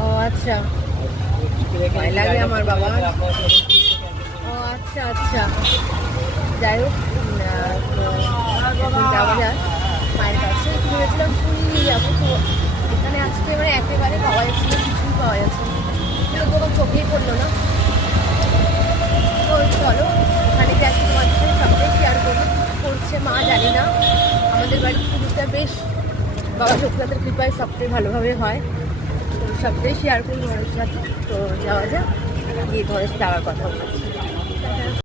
ও আচ্ছা, ভয় লাগে আমার বাবা। ও আচ্ছা আচ্ছা, যাই হোক যাওয়া যায় মায়ের কাছে। ভেবেছিলাম ফুল নিয়ে যাবো, তো এখানে আজকে মানে একেবারে পাওয়া যাচ্ছে না, কিছুই পাওয়া যাচ্ছে না, দোকান চোখেই পড়লো না। তো চলো ওখানে যে আজকে তোমার সাথে সবটাই শেয়ার করবো, করছে মা জানি না। আমাদের বাড়ির পুজোটা বেশ বাবা সত্যনাথের কৃপায় সবটাই ভালোভাবে হয়, তো সবটাই শেয়ার করবো ঘরের সাথে। তো যাওয়া যাক, গিয়ে ঘরের সাথে আবার কথা বলছি।